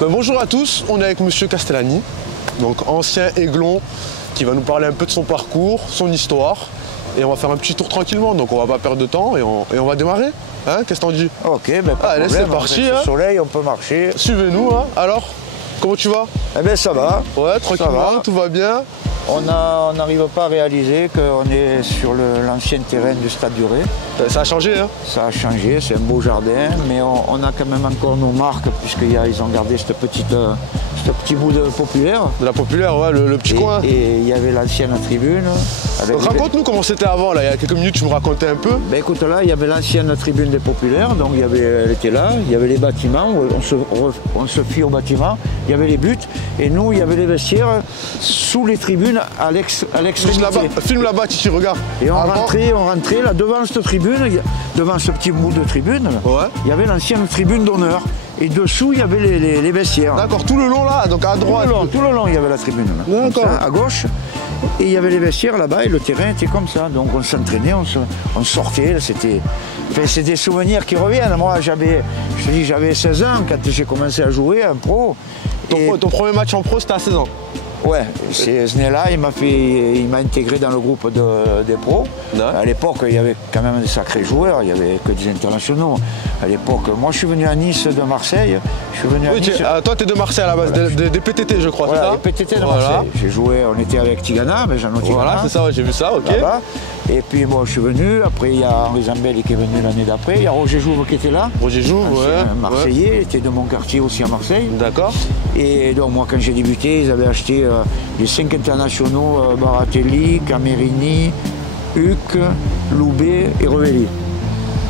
Bonjour à tous, on est avec Monsieur Castellani, donc ancien Aiglon, qui va nous parler un peu de son parcours, son histoire. Et on va faire un petit tour tranquillement, donc on va pas perdre de temps et on va démarrer. Hein, qu'est-ce que t'en dis? Ok, ben pas allez, c'est parti. Avec le soleil, on peut marcher. Suivez-nous. Hein. Alors, comment tu vas? Eh bien ça va. Ouais, tranquillement, tout va bien. On n'arrive pas à réaliser qu'on est sur l'ancien terrain du Stade du Ré. Ça a changé, hein? Ça a changé, c'est un beau jardin, mais on a quand même encore nos marques, puisqu'ils ont gardé ce petit bout de populaire. De la populaire, ouais, le petit coin. Et il y avait l'ancienne tribune. Raconte-nous comment c'était avant, là, il y a quelques minutes, tu me racontais un peu. Ben écoute, là, il y avait l'ancienne tribune des populaires, donc elle était là, il y avait les bâtiments, on se fie aux bâtiments, il y avait les buts, et nous, il y avait les vestiaires sous les tribunes à l'extrémité. Filme là-bas, Titi, regarde. Et on rentrait là, devant cette tribune, devant ce petit bout de tribune, ouais. Il y avait l'ancienne tribune d'honneur. Et dessous, il y avait les vestiaires. D'accord, tout le long là, donc à droite. Tout le long, il y avait la tribune. D'accord. À gauche. Et il y avait les vestiaires là-bas et le terrain était comme ça. Donc on s'entraînait, on sortait. C'est des souvenirs qui reviennent. Moi, j'avais 16 ans quand j'ai commencé à jouer en pro. Ton premier match en pro, c'était à 16 ans? Ouais, c'est Snella, il m'a intégré dans le groupe des pros. Ouais. À l'époque, il y avait quand même des sacrés joueurs, il n'y avait que des internationaux. À l'époque, moi je suis venu à Nice de Marseille. Toi, tu es de Marseille à la base, des PTT, je crois, voilà, c'est ça? Les PTT de Marseille. J'ai joué, on était avec Tigana, mais Jeannot Tigana. Voilà, c'est ça, j'ai vu ça, ok. Et puis bon, je suis venu, après il y a Henri Zambelli qui est venu l'année d'après, il y a Roger Jouve qui était là. Roger Jouve, ouais. Marseillais, il était de mon quartier aussi à Marseille. D'accord. Et donc moi quand j'ai débuté, ils avaient acheté les 5 internationaux, Baratelli, Camerini, Huc, Loubet et Revelli.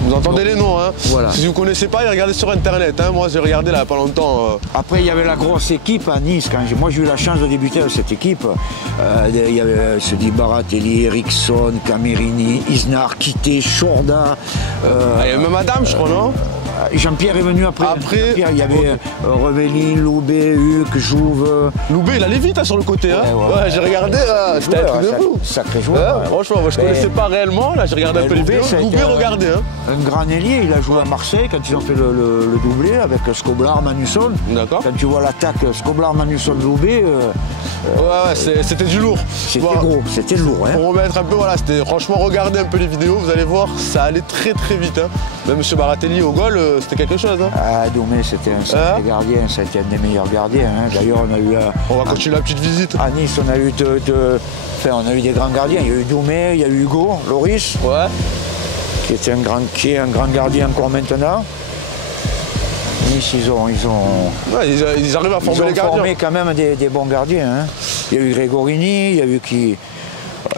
Vous entendez les noms, hein? Voilà. Si vous ne connaissez pas, regardez sur internet. Hein. Moi, j'ai regardé là pas longtemps. Après, il y avait la grosse équipe à Nice. Moi, j'ai eu la chance de débuter avec cette équipe. Il y avait Baratelli, Eriksson, Camerini, Isnar, Quitté, Chorda. Il y avait même Adam, je crois, non? Jean-Pierre est venu après. Jean-Pierre, il y avait Revelli, Loubet, Huc, Jouve. Loubet, il allait vite hein, sur le côté. Hein. Ouais, j'ai regardé, c'était un truc de fou. Sacré joueur. Franchement, moi je ne connaissais pas réellement. Là, j'ai regardé un peu les vidéos. Loubet, regardez. Hein. Un grand ailier, il a joué à Marseille quand ils ont fait le doublé avec Skoblar, Manusson. D'accord. Quand tu vois l'attaque Skoblar, Manusson, Loubet. C'était du lourd. C'était gros, c'était lourd. Hein. Pour remettre un peu, voilà, c'était franchement, regardez un peu les vidéos, vous allez voir, ça allait très très vite. Hein. Même M. Baratelli au goal, c'était quelque chose. Hein. Ah, Doumé, c'était un sacré gardien, c'était un des meilleurs gardiens. Hein. D'ailleurs, on a eu. On va continuer la petite visite. À Nice, on a eu des grands gardiens. Il y a eu Doumé, il y a eu Hugo, Loris. Ouais. Qui est un grand gardien encore maintenant. Nice, ils arrivent à former les gardiens. Formé quand même des bons gardiens. Hein. Il y a eu Gregorini, il y a eu qui.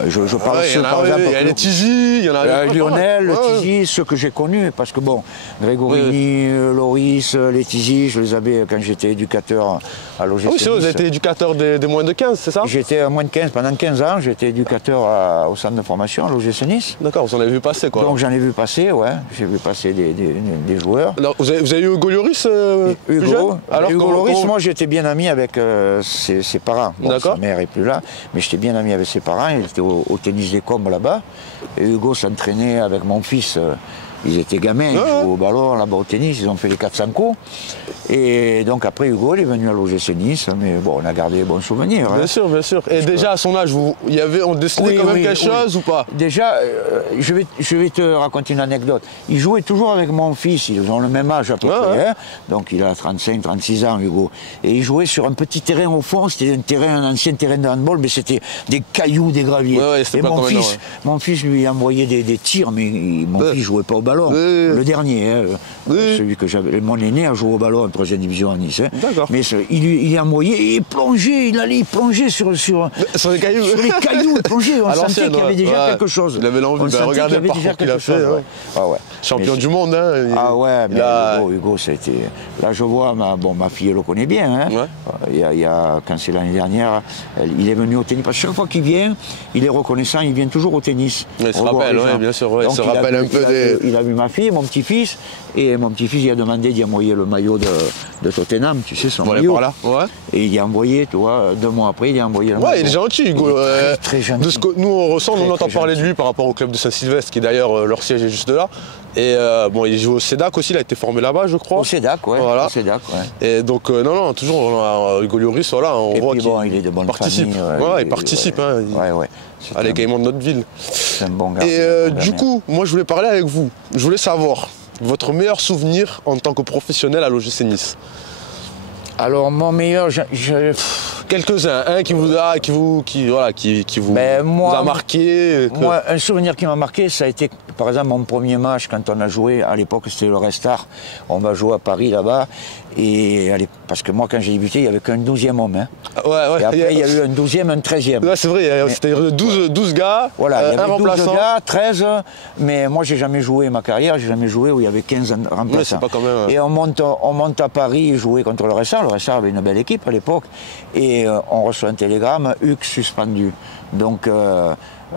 Je parle de ceux, par exemple. Il y a les Tizi, il y en a Lionel, Tizi, ceux que j'ai connus, parce que bon, Gregorini, Loris, les Tizi, je les avais quand j'étais éducateur à l'OGC. Oui, c'est vous avez été éducateur des moins de 15, c'est ça? J'étais à moins de 15, pendant 15 ans, j'étais éducateur au centre de formation à l'OGC Nice. D'accord, vous en avez vu passer quoi? Donc j'en ai vu passer, ouais, j'ai vu passer des joueurs. Alors, vous avez eu Hugo Lloris Hugo Lloris, moi j'étais bien ami avec ses parents. Bon, sa mère n'est plus là, mais j'étais bien ami avec ses parents, il était au tennis des Combes là-bas. Et Hugo s'entraînait avec mon fils. Ils étaient gamins, ils jouaient au ballon là-bas au tennis, ils ont fait les 400 coups. Et donc après Hugo, il est venu à l'OGC Nice, mais bon, on a gardé des bons souvenirs. Bien sûr, bien sûr. Et déjà à son âge, on dessinait quand même quelque chose ou pas? Déjà, je vais te raconter une anecdote. Il jouait toujours avec mon fils, ils ont le même âge à peu près. Hein. Donc il a 35, 36 ans, Hugo. Et il jouait sur un petit terrain au fond, c'était un ancien terrain de handball, mais c'était des cailloux, des graviers. Et mon fils lui envoyait des tirs, mais mon fils jouait pas au ballon. Le dernier, hein, celui que j'avais, mon aîné a joué au ballon en 3e division à Nice. Hein. Mais il envoyait et plongeait, il allait plonger sur les cailloux. Sur les cailloux, il plongeait. On sentait qu'il y avait déjà quelque chose. Il avait l'envie de regarder le parcours qu'il a fait. Champion du monde. Hein, mais Hugo, ça a été. Là, je vois, ma fille, elle le connaît bien. Hein. Quand c'est l'année dernière, il est venu au tennis. Parce que chaque fois qu'il vient, il est reconnaissant, il vient toujours au tennis. Il se rappelle, bien sûr. Il se rappelle un peu des. Il a vu ma fille, mon petit-fils, et mon petit-fils il a demandé d'y envoyer le maillot de Tottenham, tu sais, son maillot. Par là. Et il y a envoyé, tu vois, 2 mois après, il a envoyé le maillot. Il est gentil, Hugo. Très gentil. De ce que nous on ressent, on entend parler de lui par rapport au club de Saint-Sylvestre, qui d'ailleurs, leur siège est juste là. Et bon, il joue au CEDAC aussi, il a été formé là-bas, je crois. Au CEDAC, ouais. Voilà. Au CEDAC, ouais. Et donc, non, toujours, on a Hugo Lloris, voilà, on Et voit puis, qu'il bon, il est de bonne participe. famille. Ouais, il participe, hein. Ouais. À l'égaiement de notre ville. C'est un bon gars. Et du coup, moi, je voulais parler avec vous. Je voulais savoir votre meilleur souvenir en tant que professionnel à l'OGC Nice. Alors, mon meilleur, Quelques-uns, un qui vous a, vous a marqué. Moi, un souvenir qui m'a marqué, ça a été, par exemple, mon premier match quand on a joué. À l'époque, c'était le Restart. On va jouer à Paris là-bas. Et parce que moi, quand j'ai débuté, il n'y avait qu'un 12e homme. Hein. Ouais. Et après, il y a eu un 12e, un 13e. Ouais, c'est vrai, c'était 12 gars, voilà, il y avait un remplaçant. 12 gars, 13, mais moi, j'ai jamais joué ma carrière, j'ai jamais joué où il y avait 15 remplaçants. Ouais, c'est pas quand même... Et on monte à Paris et jouer contre le Restart. Le Restart avait une belle équipe à l'époque. Et on reçoit un télégramme, Hugues suspendu. Donc,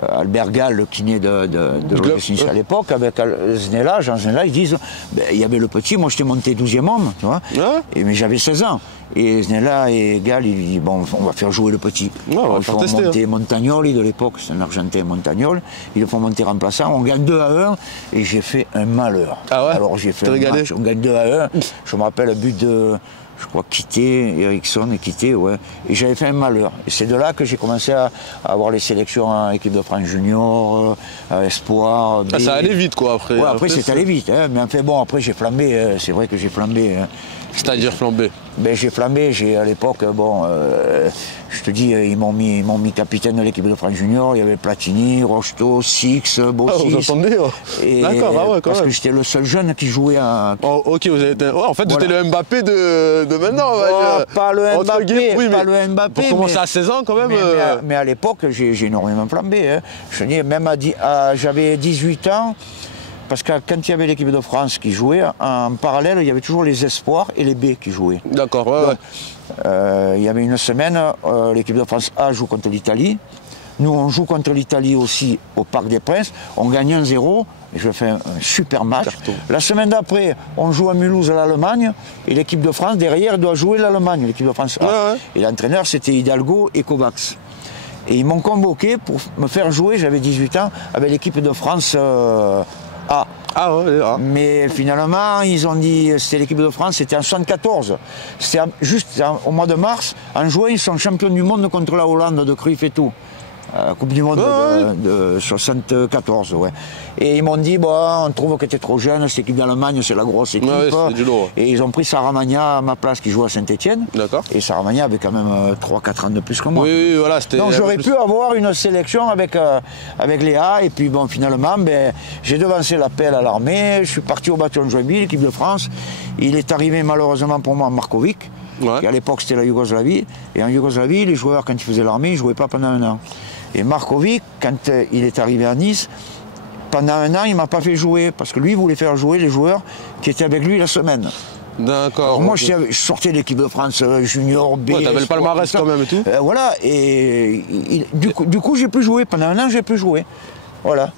Albert Gall, le kiné de l'OGC Nice à l'époque, avec Jean Znella, ils disent, il y avait le petit, moi j'étais monté 12e homme, tu vois, mais j'avais 16 ans. Et Znella et Gall, ils disent, bon, on va faire jouer le petit. Ouais, on va ils font tester, monter Montagnoli de l'époque, c'est un Argentin Montagnol, ils le font monter remplaçant, on gagne 2-1, et j'ai fait un malheur. Ah ouais? Alors j'ai fait un match, on gagne 2-1, je me rappelle un but de... Je crois Eriksson et Quitté, ouais. Et j'avais fait un malheur. Et c'est de là que j'ai commencé à avoir les sélections en équipe de France junior, espoir. Ah, ça allait vite, quoi, après. Ouais, après c'est allé vite. Hein. Mais enfin, bon, après j'ai flambé. C'est vrai que j'ai flambé. Hein. C'est-à-dire flambé? Ben, j'ai flambé. À l'époque, bon, je te dis, ils m'ont mis capitaine de l'équipe de France junior. Il y avait Platini, Rocheteau, Six, Bossis. Ah, vous entendez? D'accord, ah ouais, quand parce même. que j'étais le seul jeune qui jouait à... Oh, ok, vous avez été... ouais, en fait, vous étiez le Mbappé de maintenant. Pas le Mbappé, oui, pas le Mbappé. Pour commencer à 16 ans, quand même. Mais à l'époque, j'ai énormément flambé. Hein. Je dis, même j'avais 18 ans. Parce que quand il y avait l'équipe de France qui jouait, en parallèle, il y avait toujours les espoirs et les B qui jouaient. D'accord, ouais. Il y avait une semaine, l'équipe de France A joue contre l'Italie. Nous, on joue contre l'Italie aussi au Parc des Princes. On gagne 1-0. Et je fais un super match. Carton. La semaine d'après, on joue à Mulhouse à l'Allemagne. Et l'équipe de France, derrière, doit jouer l'Allemagne, l'équipe de France A. Ouais. Et l'entraîneur, c'était Hidalgo et Kovacs. Et ils m'ont convoqué pour me faire jouer, j'avais 18 ans, avec l'équipe de France A. Ah ouais, ah. Mais finalement, ils ont dit, c'était l'équipe de France, c'était en 74. C'était juste au mois de mars. En juin, ils sont champions du monde contre la Hollande de Cruyff et tout. Coupe du monde de 74, ouais. Et ils m'ont dit, bon, on trouve que tu es trop jeune, cette équipe d'Allemagne, c'est la grosse équipe. Ouais, du lourd. Et ils ont pris Saramagna à ma place, qui joue à Saint-Etienne. D'accord. Et Saramagna avait quand même 3-4 ans de plus que moi. Oui, voilà, c'était... Donc j'aurais pu avoir une sélection avec Léa. Et puis bon, finalement, j'ai devancé l'appel à l'armée. Je suis parti au bataillon de Joinville, l'équipe de France. Il est arrivé malheureusement pour moi à Markovic. Ouais. Et à l'époque, c'était la Yougoslavie. Et en Yougoslavie, les joueurs, quand ils faisaient l'armée, ils ne jouaient pas pendant 1 an. Et Markovic, quand il est arrivé à Nice, pendant 1 an, il ne m'a pas fait jouer. Parce que lui, il voulait faire jouer les joueurs qui étaient avec lui la semaine. D'accord. Alors moi, je sortais de l'équipe de France junior, B. Ouais, t'avais le palmarès quand même et tout. Voilà. Et du coup, j'ai pu jouer. Pendant 1 an, j'ai pu jouer. Voilà.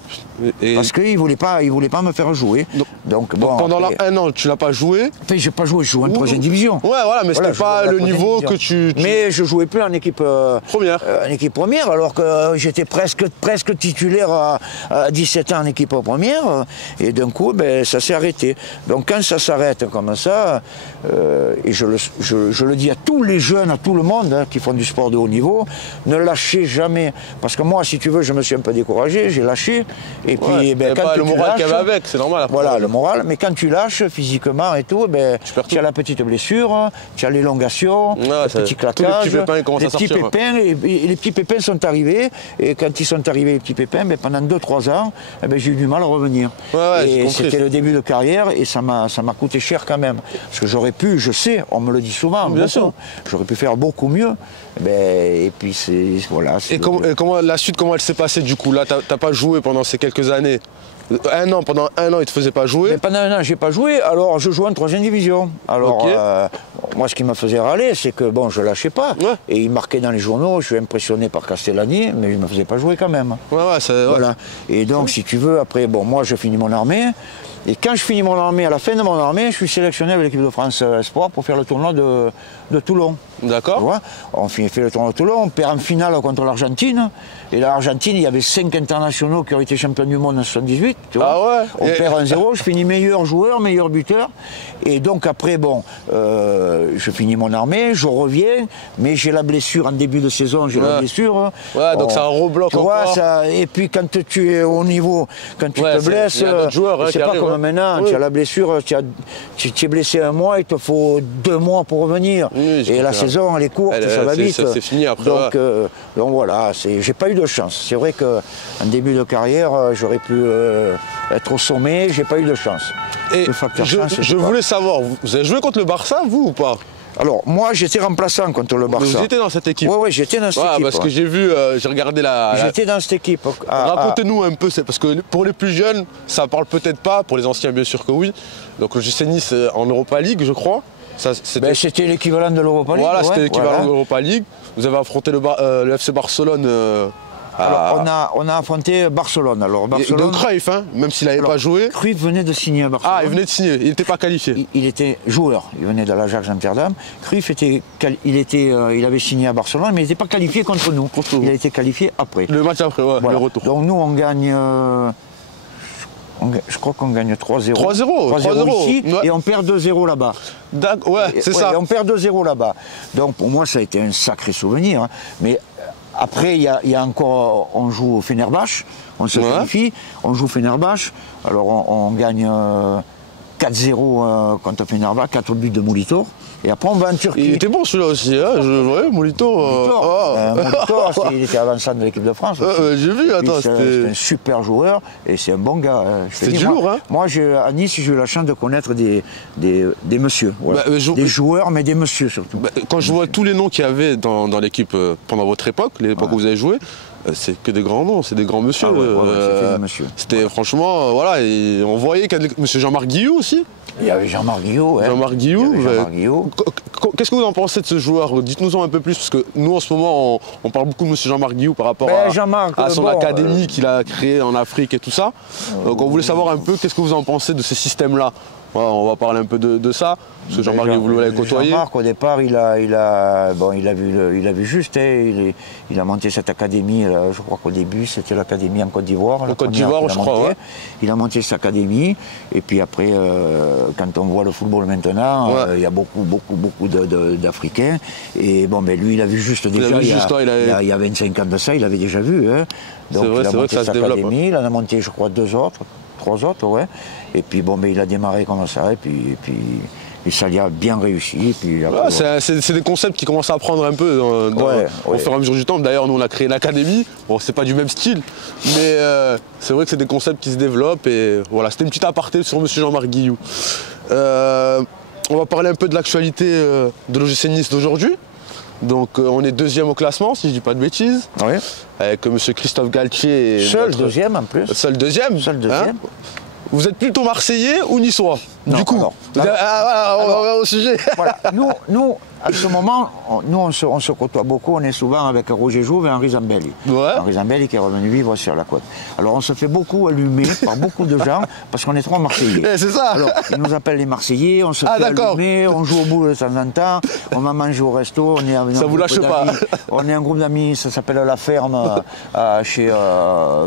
Parce qu'il ne voulait pas me faire jouer. Donc pendant après, 1 an, tu l'as pas joué? Enfin, j'ai pas joué, je jouais en 3e division. Ouais, voilà, mais c'était pas le niveau que tu... Mais je jouais plus en équipe première. En équipe première, alors que j'étais presque titulaire à 17 ans en équipe première. Et d'un coup, ça s'est arrêté. Donc quand ça s'arrête comme ça, et je le dis à tous les jeunes, à tout le monde qui font du sport de haut niveau, ne lâchez jamais. Parce que moi, si tu veux, je me suis un peu découragé, j'ai lâché. Et puis, quand le moral qu'il y avait avec, c'est normal. Après. Voilà, le moral. Mais quand tu lâches physiquement et tout, tu as la petite blessure, tu as l'élongation, le petit claquage, les petits pépins, et les petits pépins sont arrivés. Et quand ils sont arrivés, les petits pépins, pendant 2-3 ans, j'ai eu du mal à revenir. Et c'était le début de carrière et ça m'a coûté cher quand même. Parce que j'aurais pu, je sais, on me le dit souvent, bien sûr. J'aurais pu faire beaucoup mieux. Et puis voilà. Et comment la suite, comment elle s'est passée du coup? Là, t'as pas joué pendant ces quelques années. Pendant 1 an, il te faisait pas jouer. Mais pendant 1 an, j'ai pas joué. Alors, je jouais en 3e division. Alors, moi, ce qui me faisait râler, c'est que bon, je lâchais pas. Ouais. Et il marquait dans les journaux, je suis impressionné par Castellani, mais je ne me faisais pas jouer quand même. Voilà. Et donc, si tu veux, après, bon, moi, je finis mon armée. Et quand je finis mon armée, à la fin de mon armée, je suis sélectionné avec l'équipe de France Espoir pour faire le tournoi de Toulon. D'accord. On fait le tournoi de Toulon, on perd en finale contre l'Argentine. Et l'Argentine, il y avait 5 internationaux qui ont été champions du monde en 78. Tu vois. Ah ouais. On perd 1-0, je finis meilleur joueur, meilleur buteur. Et donc après, bon, je finis mon armée, je reviens, mais j'ai la blessure en début de saison, j'ai la blessure. Ouais, donc ça rebloque tu vois, encore. ça, et puis quand tu es au niveau, quand tu te blesses, c'est pas comme maintenant, tu as la blessure, tu es blessé 1 mois, il te faut 2 mois pour revenir. Oui, et la saison, elle est courte, ça va vite. C'est fini après. Donc voilà, j'ai pas eu de chance. C'est vrai qu'en début de carrière, j'aurais pu être au sommet, j'ai pas eu de chance. Et je voulais savoir, vous avez joué contre le Barça, vous ou pas? Alors, moi, j'étais remplaçant contre le Barça. Vous étiez dans cette équipe? Oui, j'étais dans cette équipe. Parce que j'ai vu, j'ai regardé J'étais dans cette équipe. Racontez-nous un peu, parce que pour les plus jeunes, ça parle peut-être pas, pour les anciens, bien sûr que oui. Donc, le GC Nice en Europa League, je crois. C'était l'équivalent de l'Europa League. Voilà, c'était l'équivalent de l'Europa League. Vous avez affronté le FC Barcelone. Alors, on a affronté Barcelone. Alors, Barcelone, de Cruyff, hein, même s'il n'avait pas joué. Cruyff venait de signer à Barcelone. Ah, il venait de signer, il n'était pas qualifié. Il était joueur, il venait de l'Ajax Amsterdam. Cruyff il avait signé à Barcelone, mais il n'était pas qualifié contre nous. Il a été qualifié après. Le match après, le retour. Donc nous, on gagne. Je crois qu'on gagne 3-0. 3-0 ici, et on perd 2-0 là-bas. Ouais, c'est ça. Et on perd 2-0 là-bas. Donc pour moi, ça a été un sacré souvenir. Hein. Mais après, il y a encore, on joue au Fenerbahçe, on se qualifie, on joue au Fenerbahçe. Alors on gagne 4-0 contre Fenerbahçe, 4 buts de Molitor. Et après, on va en Turquie. Il était bon celui-là aussi, hein, Molitor. Molitor, il était avançant de l'équipe de France. J'ai vu, attends, c'était un super joueur et c'est un bon gars. C'était du lourd, hein. Moi, à Nice, j'ai eu la chance de connaître des messieurs. Voilà. Des joueurs, mais des messieurs surtout. Quand je vois tous les noms qu'il y avait dans l'équipe pendant votre époque, l'époque où vous avez joué, c'est que des grands noms, c'est des grands messieurs. C'était franchement, voilà, et on voyait qu'il y avait monsieur Jean-Marc Guillou aussi. Il y avait Jean-Marc Guillou. Jean-Marc Guillou. Qu'est-ce que vous en pensez de ce joueur? Dites-nous-en un peu plus, parce que nous en ce moment, on parle beaucoup de monsieur Jean-Marc Guillou par rapport à son académie qu'il a créée en Afrique et tout ça. Donc on voulait savoir un peu qu'est-ce que vous en pensez de ces systèmes-là. Voilà, on va parler un peu de ça, parce que Jean-Marc, vous l'avez côtoyé. Jean-Marc, au départ, il a vu juste, hein, il a monté cette académie, je crois qu'au début, c'était l'académie en Côte d'Ivoire. En Côte d'Ivoire, je crois, ouais. Il a monté cette académie, et puis après, quand on voit le football maintenant, il y a beaucoup d'Africains, et bon, mais lui, il a vu juste déjà, il y a 25 ans de ça, il avait déjà vu, hein. Donc il a monté cette académie, il en a monté, je crois, 3 autres, ouais. Et puis bon, mais il a démarré comme ça, et puis ça lui a bien réussi. Et puis, c'est des concepts qui commencent à prendre un peu au fur et à mesure du temps. D'ailleurs, nous on a créé l'académie. Bon, c'est pas du même style, mais c'est vrai que c'est des concepts qui se développent. Et voilà, c'était une petite aparté sur monsieur Jean-Marc Guillou. On va parler un peu de l'actualité de l'OGC Nice d'aujourd'hui. Donc on est 2e au classement, si je dis pas de bêtises. Oui. Avec monsieur Christophe Galtier. Seul 2e en plus. Seul 2e. Seul 2e. Hein, vous êtes plutôt Marseillais ou Niçois? Non, du coup, on va au sujet. Voilà, nous, à ce moment, on se côtoie beaucoup, on est souvent avec Roger Jouve et Henri Zambelli. Ouais. Henri Zambelli qui est revenu vivre sur la côte. Alors on se fait beaucoup allumer par beaucoup de gens parce qu'on est 3 Marseillais. C'est ça. Alors ils nous appellent les Marseillais, on se fait allumer, on joue au boule de temps en temps, on va manger au resto, ça vous lâche pas. On est un groupe d'amis, ça s'appelle La Ferme, chez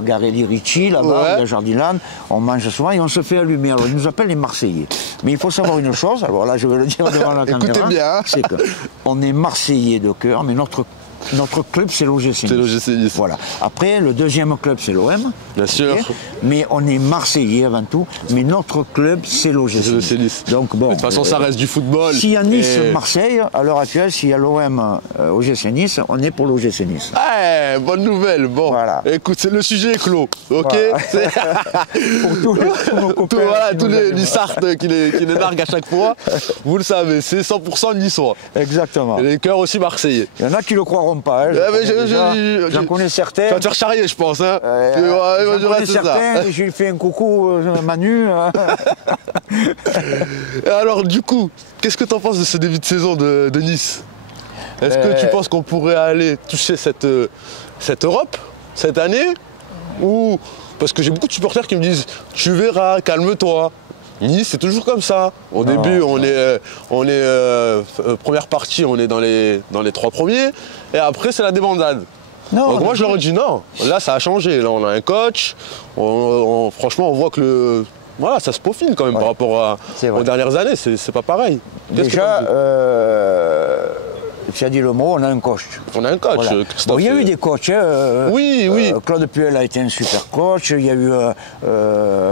Garelli Ricci, là-bas, à Jardiland. On mange souvent et on se fait allumer. Alors ils nous appellent les Marseillais. Mais il faut savoir une chose, alors là je vais le dire devant la caméra. Écoutez bien. C'est qu'on est Marseillais de cœur, mais notre club c'est l'OGC Nice. C'est l'OGC Nice. Voilà. Après, le 2e club c'est l'OM. Bien sûr. Okay, mais on est Marseillais avant tout, mais notre club c'est l'OGC Nice. Donc bon. De toute façon, ça reste du football. S'il y a Nice-Marseille, à l'heure actuelle, s'il y a l'OM OGC Nice, on est pour l'OGC Nice. Ah, bonne nouvelle. Bon, voilà. Écoute, le sujet est clos. Ok. Voilà. Pour tous nos copains. Tous les Nissards qui les narguent à chaque fois, vous le savez, c'est 100% niçois. Exactement. Et les cœurs aussi marseillais. Il y en a qui le croiront diront pas. Hein, j'en connais certains. Tu vas te faire charrier, je pense. Hein. J'en connais certains, et j'ai fait un coucou Manu. Et alors, du coup, qu'est-ce que tu en penses de ce début de saison de Nice? Est-ce que tu penses qu'on pourrait aller toucher cette Europe cette année? Ou parce que j'ai beaucoup de supporters qui me disent tu verras, calme-toi. Nice, c'est toujours comme ça. Au début, on est première partie, on est dans les 3 premiers, et après c'est la débandade. Donc moi je leur ai dit non, là ça a changé. Là on a un coach, franchement on voit que voilà, ça se peaufine quand même par rapport aux dernières années, c'est pas pareil. Déjà, tu as dit le mot, on a un coach. On a un coach, voilà. Christophe. Bon, il y a eu des coachs. Hein, oui. Claude Puel a été un super coach. Il y a eu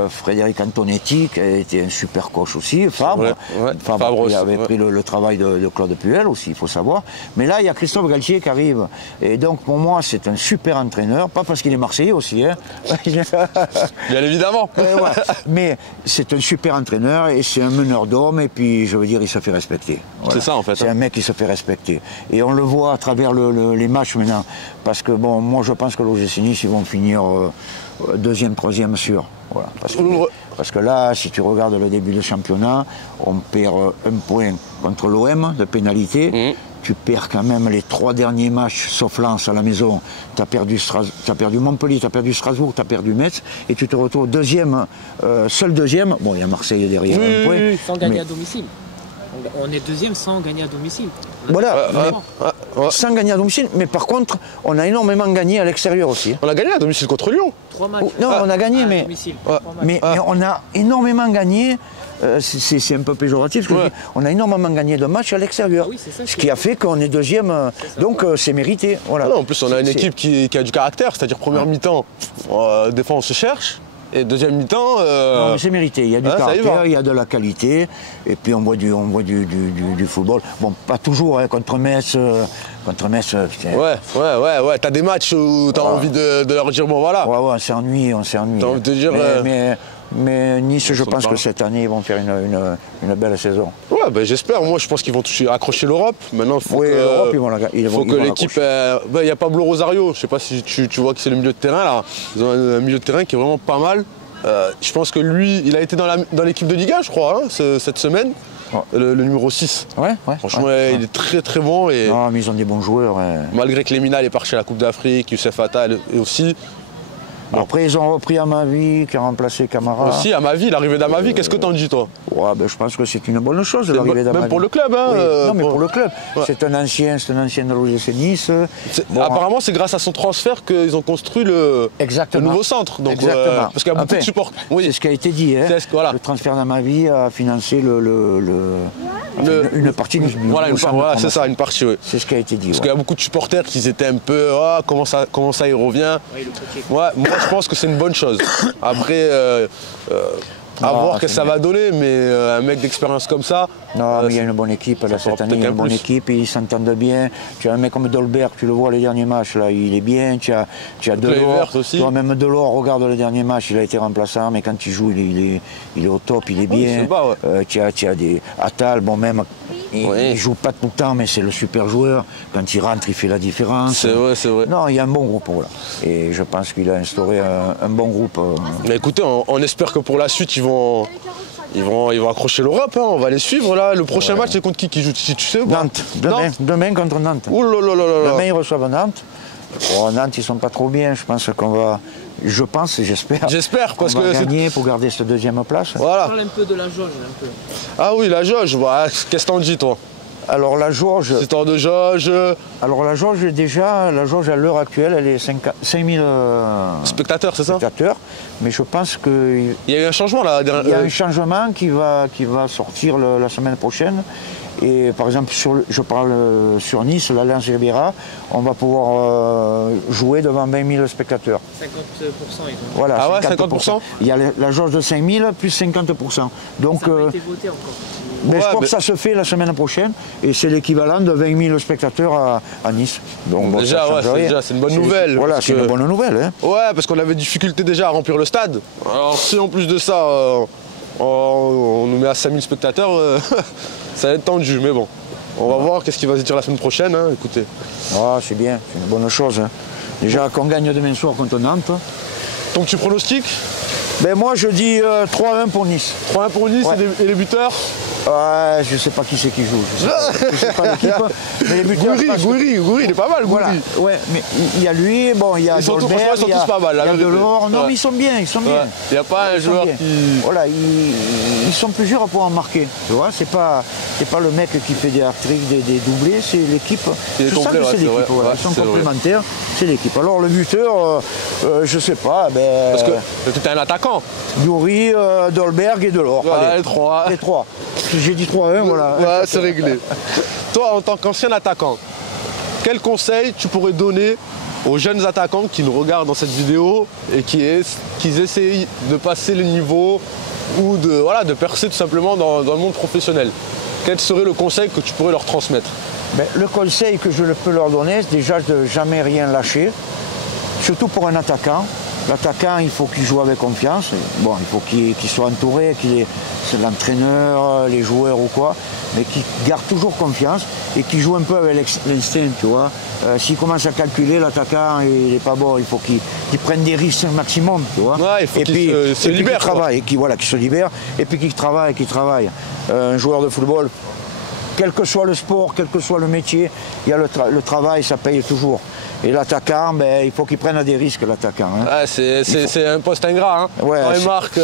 Frédéric Antonetti qui a été un super coach aussi. Fabre, Fabre il avait pris le travail de Claude Puel aussi, il faut savoir. Mais là, il y a Christophe Galtier qui arrive. Et donc, pour moi, c'est un super entraîneur. Pas parce qu'il est Marseillais aussi. Hein. Bien évidemment. Mais c'est un super entraîneur et c'est un meneur d'hommes. Et puis, je veux dire, il se fait respecter. Voilà. C'est ça, en fait. C'est un mec qui se fait respecter. Et on le voit à travers les matchs maintenant. Parce que bon, moi je pense que l'OGC Nice, ils vont finir deuxième, troisième sûr. Voilà. Parce que là, si tu regardes le début du championnat, on perd un point contre l'OM de pénalité. Tu perds quand même les 3 derniers matchs, sauf Lens à la maison. Tu as perdu Montpellier, tu as perdu Strasbourg, tu as perdu Metz. Et tu te retrouves deuxième, seul deuxième. Bon, il y a Marseille derrière un point. Sans gagner à domicile. On est deuxième sans gagner à domicile. Voilà, sans gagner à domicile, mais par contre, on a énormément gagné à l'extérieur aussi. On a gagné à domicile contre Lyon. 3 matchs. Non, on a gagné, mais on a énormément gagné. C'est un peu péjoratif, on a énormément gagné de matchs à l'extérieur. Oui, ce qui a fait qu'on est deuxième, donc c'est mérité. Voilà. En plus, on a une équipe qui a du caractère, c'est-à-dire première mi-temps, des fois on se cherche. Et deuxième mi-temps. Non, mais c'est mérité. Il y a du caractère, il y a de la qualité. Et puis on voit du football. Bon, pas toujours, hein, contre Metz. Ouais. T'as des matchs où t'as envie de leur dire bon voilà. Ouais, on s'ennuie. T'as envie de dire. Mais Nice, je pense que cette année, ils vont faire une belle saison. Ouais, ben j'espère. Moi, je pense qu'ils vont accrocher l'Europe. Maintenant, il faut que l'équipe. Il y a Pablo Rosario. Je sais pas si tu vois que c'est le milieu de terrain là. Ils ont un milieu de terrain qui est vraiment pas mal. Je pense que lui, il a été dans l'équipe de Liga, je crois, hein, cette semaine. Le numéro 6. Franchement, il est très très bon. Et non, mais ils ont des bons joueurs. Malgré que Lemina est parti à la Coupe d'Afrique, Youssef Attal aussi. Bon. Après, ils ont repris Amavi, qui a remplacé Camara. Aussi, Amavi, l'arrivée d'Amavi, qu'est-ce que t'en dis, toi? Je pense que c'est une bonne chose, l'arrivée d'Amavi. Même pour le club, hein. Non, mais pour le club. C'est un ancien de l'OGC Nice. Apparemment, c'est grâce à son transfert qu'ils ont construit le nouveau centre. Donc, exactement. Parce qu'il y a beaucoup de supports. C'est ce qui a été dit. Hein. Le transfert d'Amavi a financé une partie du c'est ça, une partie, oui. C'est ce qui a été dit. Parce qu'il y a beaucoup de supporters qui étaient un peu comment ça il revient. Moi je pense que c'est une bonne chose. Après à voir ce que ça va donner, mais un mec d'expérience comme ça. Non, mais il y a une bonne équipe là, cette année, il y a une bonne équipe, ils s'entendent bien. Tu as un mec comme Dolberg, tu le vois les derniers matchs, là, il est bien. Tu as Delors aussi. Toi, même Delors, regarde le dernier match, il a été remplaçant, mais quand il joue, il est au top, il est bien. Tu as des Attal, bon même. Il ne joue pas tout le temps, mais c'est le super joueur. Quand il rentre, il fait la différence. C'est vrai. Non, il y a un bon groupe. Voilà. Et je pense qu'il a instauré un bon groupe. Mais écoutez, on espère que pour la suite, ils vont accrocher l'Europe. Hein. On va les suivre là. Le prochain match, c'est contre qui joue, tu sais ou pas? Nantes. Demain contre Nantes. Ouh là là là là. Demain, ils reçoivent Nantes. Nantes, ils sont pas trop bien. Je pense qu'on va. J'espère parce que gagner pour garder cette deuxième place. Voilà. Parle un peu de la jauge un peu. Ah oui, la jauge. Qu'est-ce que t'en dis toi? Alors la jauge. Histoire de jauge. Alors la jauge à l'heure actuelle, elle est 5000 spectateurs, c'est ça? Spectateurs. Mais je pense qu'il y a eu un changement là. Il y a un changement qui va sortir la semaine prochaine. Et par exemple, je parle sur Nice, l'Alliance Riviera, on va pouvoir jouer devant 20 000 spectateurs. 50% ils ont. Voilà, ah ouais, 50%. Il y a la jauge de 5 000 plus 50%. Donc, ça n'a pas été voté encore. Mais je crois que ça se fait la semaine prochaine et c'est l'équivalent de 20 000 spectateurs à Nice. Donc, bon, c'est une bonne nouvelle. Voilà, c'est une bonne nouvelle. Hein. Ouais, parce qu'on avait difficulté déjà à remplir le stade. Alors si en plus de ça, on nous met à 5 000 spectateurs, ça va être tendu, mais bon. On va voir qu'est-ce qu'il va se dire la semaine prochaine, hein, écoutez. Ah, c'est bien, c'est une bonne chose. Hein. Déjà qu'on gagne demain soir contre Nantes. Donc tu pronostiques? Ben moi je dis 3-1 pour Nice. 3-1 pour Nice et les buteurs? Ouais, je sais pas qui c'est qui joue. Je sais pas l'équipe. Mais les buteurs. Gouiri, il est pas mal, Gouiri. Voilà. Ouais, mais il y a lui, bon, il y a Dolberg, ils sont tous pas mal. Il y a Delors. Non, mais ils sont bien, ils sont bien. Il n'y a pas un joueur qui. Voilà, ils sont plusieurs pour en marquer. Tu vois, c'est pas le mec qui fait des hat-tricks, des doublés, c'est l'équipe. Je sens que c'est l'équipe. Voilà. Ils sont complémentaires, c'est l'équipe. Alors le buteur, je sais pas. Ben, parce que tu es un attaquant. Gouiri, Dolberg et Delors. Allez, les trois. Les trois. J'ai dit 3-1, voilà. Ouais, c'est réglé. Toi, en tant qu'ancien attaquant, quel conseil tu pourrais donner aux jeunes attaquants qui nous regardent dans cette vidéo et qui essayent de passer le niveau ou de percer tout simplement dans le monde professionnel? Quel serait le conseil que tu pourrais leur transmettre? Ben, le conseil que je peux leur donner, c'est déjà de jamais rien lâcher, surtout pour un attaquant. L'attaquant, il faut qu'il joue avec confiance. Bon, il faut qu'il soit entouré, c'est l'entraîneur, les joueurs ou quoi, mais qu'il garde toujours confiance et qu'il joue un peu avec l'instinct, tu vois. S'il commence à calculer, l'attaquant, il n'est pas bon, il faut qu'il prenne des risques maximum, tu vois. Ouais, il faut qu'il se libère. Qu'il travaille, qu'il se libère, et puis qu'il travaille. Un joueur de football, quel que soit le sport, quel que soit le métier, il y a le travail, ça paye toujours. Et l'attaquant, ben, il faut qu'il prenne des risques, l'attaquant. Hein. Ah, c'est un poste ingrat. Hein. Ouais, quand il marque,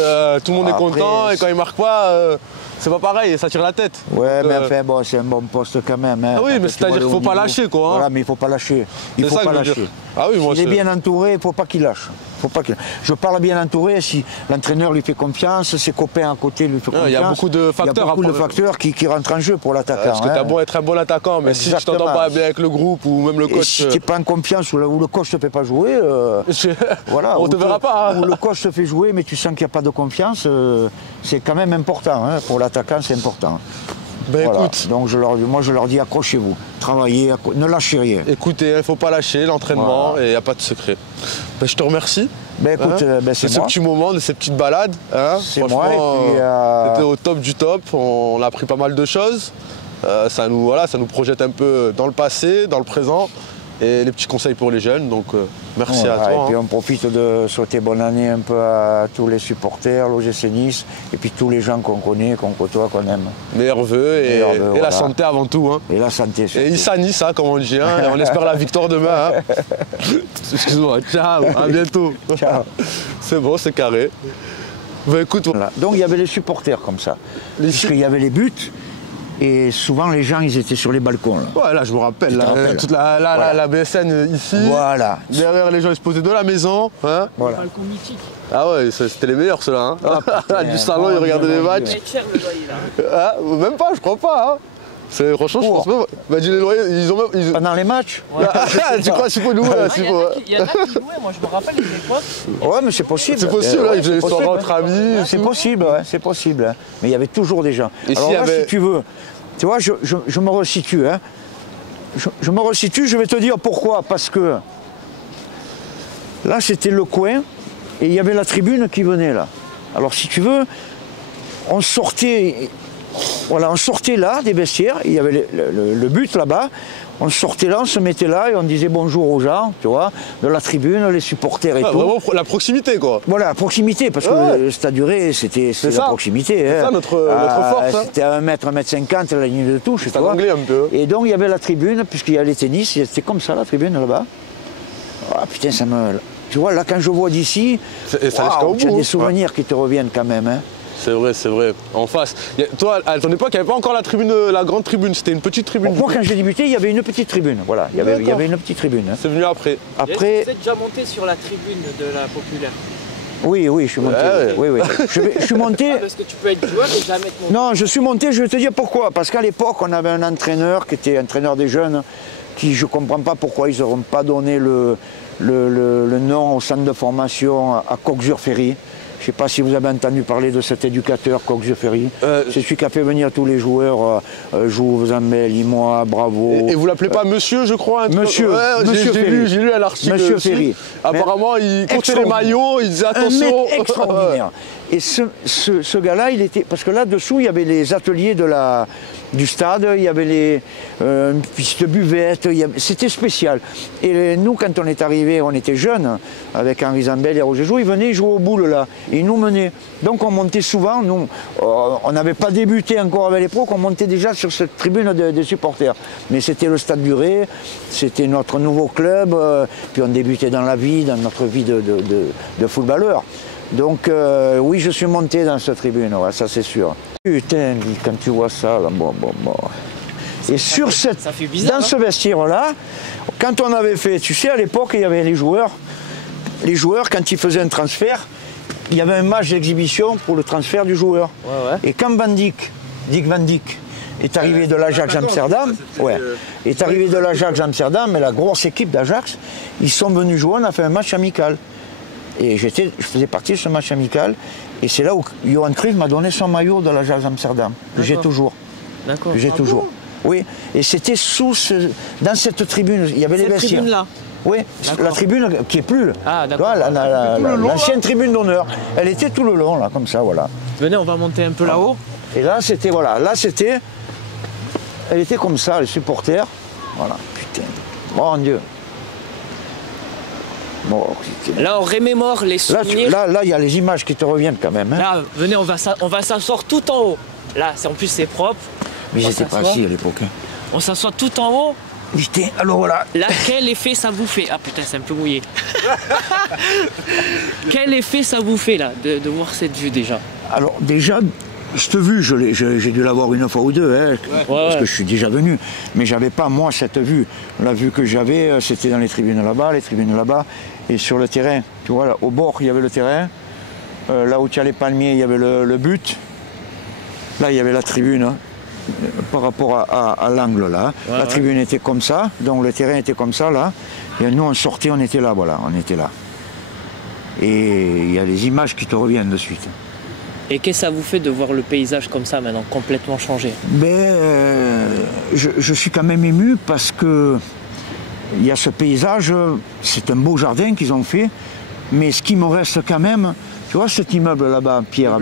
tout le monde est content, et quand il marque pas, c'est pas pareil, ça tire la tête. Ouais, donc, mais enfin, bon, c'est un bon poste quand même. Hein. Ah oui, mais c'est-à-dire qu'il ne faut pas lâcher, quoi. Hein. Voilà, mais il ne faut pas lâcher. Il faut pas lâcher. Ah oui, moi, s'il est bien entouré, il ne faut pas qu'il lâche. Je parle bien entouré, si l'entraîneur lui fait confiance, ses copains à côté lui font confiance. Il y a beaucoup de facteurs, qui rentrent en jeu pour l'attaquant. Parce que tu as beau être un bon attaquant, mais si tu t'entends pas bien avec le groupe ou même le coach. Si tu n'es pas en confiance ou le coach ne te fait pas jouer, voilà, on ne te verra pas. Hein. Ou le coach te fait jouer, mais tu sens qu'il n'y a pas de confiance, c'est quand même important. Hein. Pour l'attaquant, c'est important. Ben voilà. Écoute. Donc moi je leur dis accrochez-vous, travaillez, ne lâchez rien. Écoutez, il ne faut pas lâcher l'entraînement et il n'y a pas de secret. Ben, je te remercie. Ben écoute, c'est ce petit moment, de ces petites balades. Hein. C'est moi. C'était au top du top. On a appris pas mal de choses. Ça nous projette un peu dans le passé, dans le présent. Et les petits conseils pour les jeunes, donc merci à toi. Et puis on profite de souhaiter bonne année un peu à tous les supporters, l'OGC Nice, et puis tous les gens qu'on connaît, qu'on côtoie, qu'on aime. Meilleurs vœux et voilà. La santé avant tout. Hein. Et la santé surtout. Et Issa Nice, hein, comme on dit, hein, et on espère la victoire demain. Hein. Excuse-moi, ciao, à bientôt. Ciao. C'est bon, c'est carré. Ben, écoute, voilà. Donc il y avait les supporters comme ça, puisqu'il y avait les buts. Et souvent, les gens, ils étaient sur les balcons. Là. Ouais, là, je me rappelle. Toute la BSN ici. Voilà. Derrière, les gens, ils se posaient de la maison. Hein. Voilà. Le balcon mythique. Ah ouais, c'était les meilleurs, ceux-là. Hein. Du salon, ils regardaient les matchs. C'est cher, le loyer, là. Ah, même pas, je crois pas. Hein. Franchement, je pense pas. Bah, dis les loyers, ils ont même. Pendant les matchs. Ouais. Tu crois, c'est pas nous, là. Il y en a qui louaient, moi, je me rappelle les époques. Ouais, mais c'est possible. C'est possible, là, ils faisaient des soirées entre amis. C'est possible, ouais, c'est possible. Mais il y avait toujours des gens. Et alors là, si tu veux. Tu vois, je me resitue. Hein. Je me resitue, je vais te dire pourquoi. Parce que là, c'était le coin et il y avait la tribune qui venait là. Alors, si tu veux, on sortait là des vestiaires, il y avait le but là-bas. On sortait là, on se mettait là et on disait bonjour aux gens, tu vois, de la tribune, les supporters et tout. Vraiment la proximité, quoi. Voilà, la proximité, parce que le Stade du Ré, c'était la proximité. C'est ça notre force. Hein. C'était à 1 mètre, 1,50 m, la ligne de touche. C'est anglais un peu. Et donc il y avait la tribune, puisqu'il y a les tennis, c'était comme ça la tribune là-bas. Ah putain, ça me. Tu vois, là quand je vois d'ici, tu as des souvenirs qui te reviennent quand même. Hein. C'est vrai, en face. Toi, à ton époque, il n'y avait pas encore la grande tribune, c'était une petite tribune. Moi, quand j'ai débuté, il y avait une petite tribune, voilà. Il y avait une petite tribune. Hein. C'est venu après. Vous êtes déjà monté sur la tribune de la Populaire? Oui, je suis monté. Oui. Je suis monté. Parce que tu peux être joueur et jamais te monter. Non, je suis monté, je vais te dire pourquoi. Parce qu'à l'époque, on avait un entraîneur qui était entraîneur des jeunes, qui je ne comprends pas pourquoi ils n'auront pas donné le nom au centre de formation à Coxure-Ferry. Je ne sais pas si vous avez entendu parler de cet éducateur, Coxure-Ferry. C'est celui qui a fait venir tous les joueurs, Jouve, Zambel, Imois, Bravo. Et vous l'appelez pas monsieur, je crois? Monsieur Ferry. J'ai lu un article. Monsieur Ferry. Apparemment, il comptait les maillots, il disait attention. Un mec extraordinaire. Et ce gars-là, il était. Parce que là-dessous, il y avait les ateliers de la du stade, il y avait une piste buvette, c'était spécial. Et nous, quand on est arrivés, on était jeunes, avec Henri Zambel et Roger Jou, ils venaient jouer aux boules là, ils nous menaient. Donc on montait souvent, nous, on n'avait pas débuté encore avec les pros, on montait déjà sur cette tribune des supporters. Mais c'était le Stade du Ré, c'était notre nouveau club, puis on débutait dans la vie, dans notre vie de footballeur. Donc oui, je suis monté dans cette tribune, ouais, ça c'est sûr. Putain, quand tu vois ça, là, bon. Et sur cette, ça fait bizarre, dans ce vestiaire-là, quand on avait fait, tu sais, à l'époque, il y avait les joueurs, quand ils faisaient un transfert, il y avait un match d'exhibition pour le transfert du joueur. Ouais. Et quand Dick Van Dijk est arrivé de l'Ajax Amsterdam, est arrivé de l'Ajax Amsterdam, mais la grosse équipe d'Ajax, ils sont venus jouer, on a fait un match amical. Et je faisais partie de ce match amical. Et c'est là où Johan Cruyff m'a donné son maillot de l'Ajax Amsterdam, que j'ai toujours. D'accord. J'ai toujours. Oui, et c'était dans cette tribune, il y avait les vestiaires. Cette tribune-là. Oui, la tribune qui est plus. Ah, d'accord. L'ancienne tribune d'honneur. Elle était tout le long, là, comme ça, voilà. Venez, on va monter un peu là-haut. Et là, c'était, voilà, elle était comme ça, les supporters. Voilà, putain. Mon Dieu. Bon, là, on remémore les souvenirs. Là, il y a les images qui te reviennent quand même. Hein. Là, venez, on va s'asseoir tout en haut. Là, en plus, c'est propre. Mais j'étais pas assis à l'époque. Hein. On s'assoit tout en haut. Putain, alors voilà. Là, quel effet ça vous fait? Ah putain, c'est un peu mouillé. Quel effet ça vous fait, là, de voir cette vue déjà? Alors, déjà, cette vue, j'ai dû l'avoir une fois ou deux, hein, parce que je suis déjà venu. Mais j'avais pas, moi, cette vue. La vue que j'avais, c'était dans les tribunes là-bas, et sur le terrain. Tu vois, là, au bord, il y avait le terrain. Là où tu as les palmiers, il y avait le but. Là, il y avait la tribune, hein, par rapport à l'angle, là. La tribune était comme ça, donc le terrain était comme ça, là. Et nous, on sortait, on était là, voilà, on était là. Et il y a des images qui te reviennent de suite. Et qu'est-ce que ça vous fait de voir le paysage comme ça maintenant, complètement changé? Je suis quand même ému parce que il y a ce paysage, c'est un beau jardin qu'ils ont fait, mais ce qui me reste quand même, tu vois cet immeuble là-bas en pierre,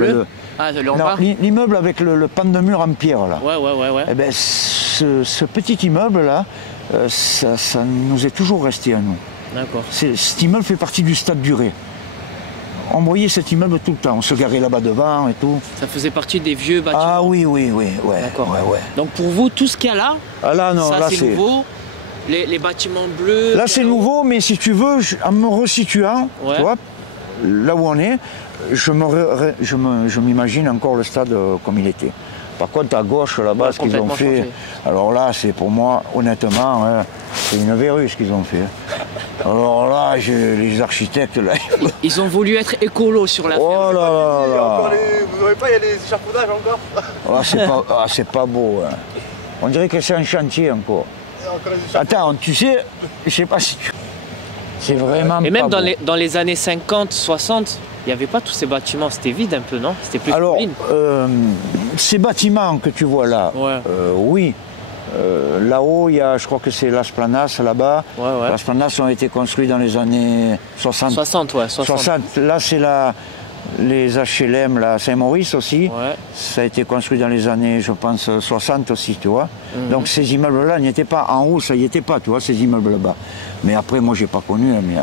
l'immeuble avec le pan de mur en pierre là. Ouais. Eh ben, ce petit immeuble là, ça nous est toujours resté à nous. D'accord. Cet immeuble fait partie du Stade du Ré. On voyait cet immeuble tout le temps, on se garait là-bas devant et tout. Ça faisait partie des vieux bâtiments? Ah oui, ouais. D'accord. Ouais. Donc pour vous, tout ce qu'il y a là, c'est nouveau, les bâtiments bleus... Là c'est nouveau, mais si tu veux, en me resituant, tu vois, là où on est, je m'imagine encore le stade comme il était. Par contre, à gauche, là-bas, ce qu'ils ont fait, changé. Alors là, c'est pour moi, honnêtement, c'est une verrue ce qu'ils ont fait. Alors là, les architectes, là... Ils ont voulu être écolos sur la ferme. Oh là. Vous n'aurez pas, il y a des échafaudages encore? C'est pas beau. Hein. On dirait que c'est un chantier encore. Attends, tu sais, je sais pas si tu... C'est vraiment et même pas dans les années 50, 60, il n'y avait pas tous ces bâtiments, c'était vide un peu, non? C'était plus alors, clean. Ces bâtiments que tu vois là, oui. Là-haut, il y a, je crois que c'est Las Planas là-bas. Las Planas ont été construits dans les années 60. 60. Là, c'est les HLM, là, Saint-Maurice aussi. Ça a été construit dans les années, je pense, 60 aussi, tu vois. Donc ces immeubles-là n'y étaient pas. En haut, ça n'y était pas, tu vois, ces immeubles-là-bas. Mais après, moi, j'ai pas connu, mais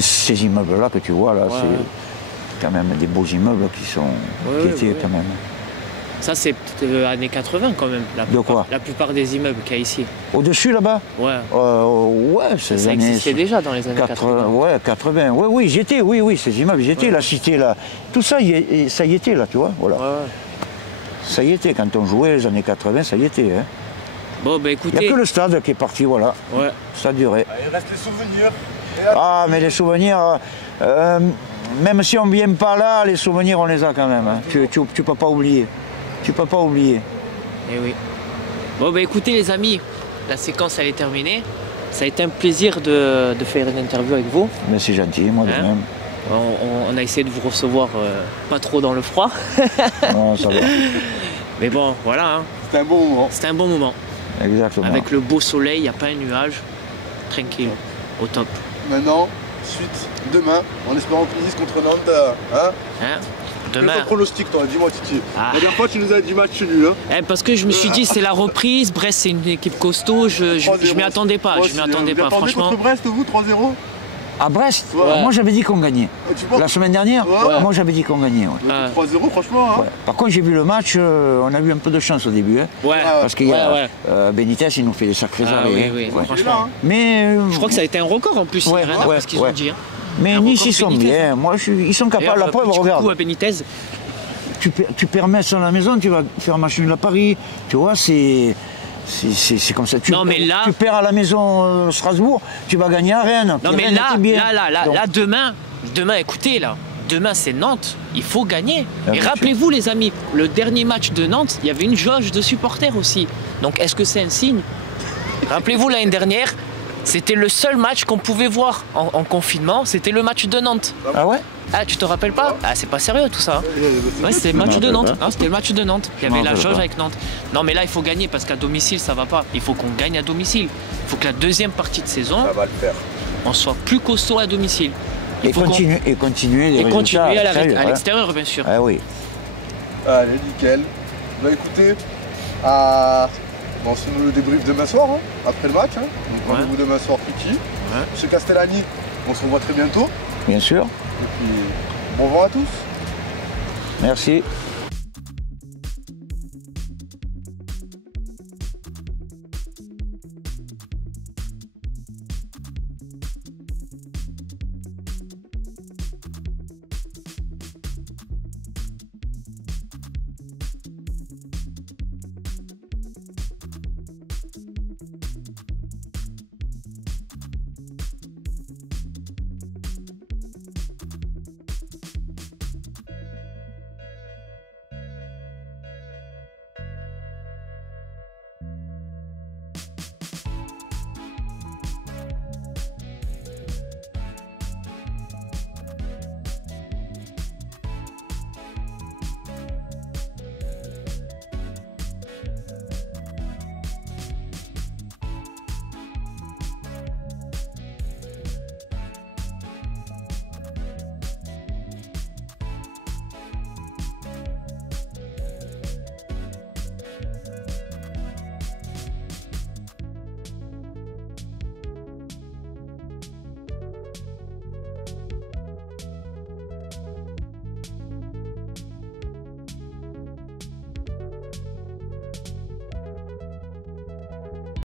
ces immeubles-là que tu vois, là, c'est quand même des beaux immeubles qui étaient quand même. Ça, c'est années 80 quand même. La plupart des immeubles qu'il y a ici. Au-dessus, là-bas? Ça existait déjà dans les années 80. Ouais, 80. Oui, j'y étais, ces immeubles, j'y étais, la cité, là. Tout ça, ça y était, là, tu vois, voilà. Ça y était, quand on jouait les années 80, ça y était, hein. Bon, bah écoutez... Il n'y a que le stade qui est parti, voilà. Ça a duré. Il reste les souvenirs. Ah, mais les souvenirs... même si on ne vient pas là, les souvenirs, on les a quand même. Hein. Tu peux pas oublier. Tu peux pas oublier. Eh oui. Bon, bah écoutez les amis, la séquence elle est terminée. Ça a été un plaisir de faire une interview avec vous. Mais c'est gentil, moi de même. On a essayé de vous recevoir pas trop dans le froid. Non, ça va. Mais bon, voilà. Hein. C'était un bon moment. C'était un bon moment. Exactement. Avec le beau soleil, il n'y a pas un nuage. Tranquille, au top. Maintenant, suite, demain, en espérant qu'on dise contre Nantes. Demain. Quel pronostic, toi? Dis-moi, Titi. Ah. La dernière fois, tu nous as dit match nul. Hein. Parce que je me suis dit, c'est la reprise. Brest, c'est une équipe costaud. Je m'y attendais pas. Je m'y attendais pas, franchement. Contre Brest, vous, 3-0? À Brest, Ouais. moi j'avais dit qu'on gagnait. Tu penses? La semaine dernière, Ouais. moi j'avais dit qu'on gagnait. Ouais. 3-0, franchement. Hein. Ouais. Par contre, j'ai vu le match, on a eu un peu de chance au début. Hein, Ouais. parce qu'il y a Ouais. Benitez, il nous fait des sacrés Ah, arrêts. oui, hein. oui, Ouais. franchement. Hein. Mais, Je crois que ça a été un record en plus, Ouais, rien ouais, à ce qu'ils ouais. ont dit. Hein. mais Un Nice, record ils sont Benitez. bien. Moi, ils sont capables. La preuve, Petit regarde. coucou à Benitez. Tu permets ça à la maison, tu vas faire un match nul à Paris. Tu vois, c'est comme ça. Non, mais là- Tu perds à la maison Strasbourg, tu vas gagner à Rennes. Non Puis mais Rennes était bien. Donc, là, demain, écoutez là, demain c'est Nantes, il faut gagner. Ah, Et bien sûr. rappelez-vous les amis, le dernier match de Nantes, il y avait une jauge de supporters aussi. Donc est-ce que c'est un signe? Rappelez-vous l'année dernière, c'était le seul match qu'on pouvait voir en confinement, c'était le match de Nantes. Ah ouais? Ah, tu te rappelles pas? Ah, c'est pas sérieux tout ça. Ouais, c'était le match de Nantes. Ah, c'était le match de Nantes. Il y avait la jauge avec Nantes. Non, mais là, il faut gagner parce qu'à domicile, ça va pas. Il faut qu'on gagne à domicile. Il faut que la deuxième partie de saison, Ça va le faire. on soit plus costaud à domicile. Il Et faut qu'on- continuer les et résultats. continuer à sérieux, hein. l'extérieur, bien sûr. Ah oui. Allez, nickel. Bah écoutez, on se fait le débrief demain soir, hein, après le match. Hein. Donc Ouais. rendez-vous demain soir, Kiki. Monsieur Castellani, on se revoit très bientôt. Bien sûr. Et puis, bon vent à tous. Merci.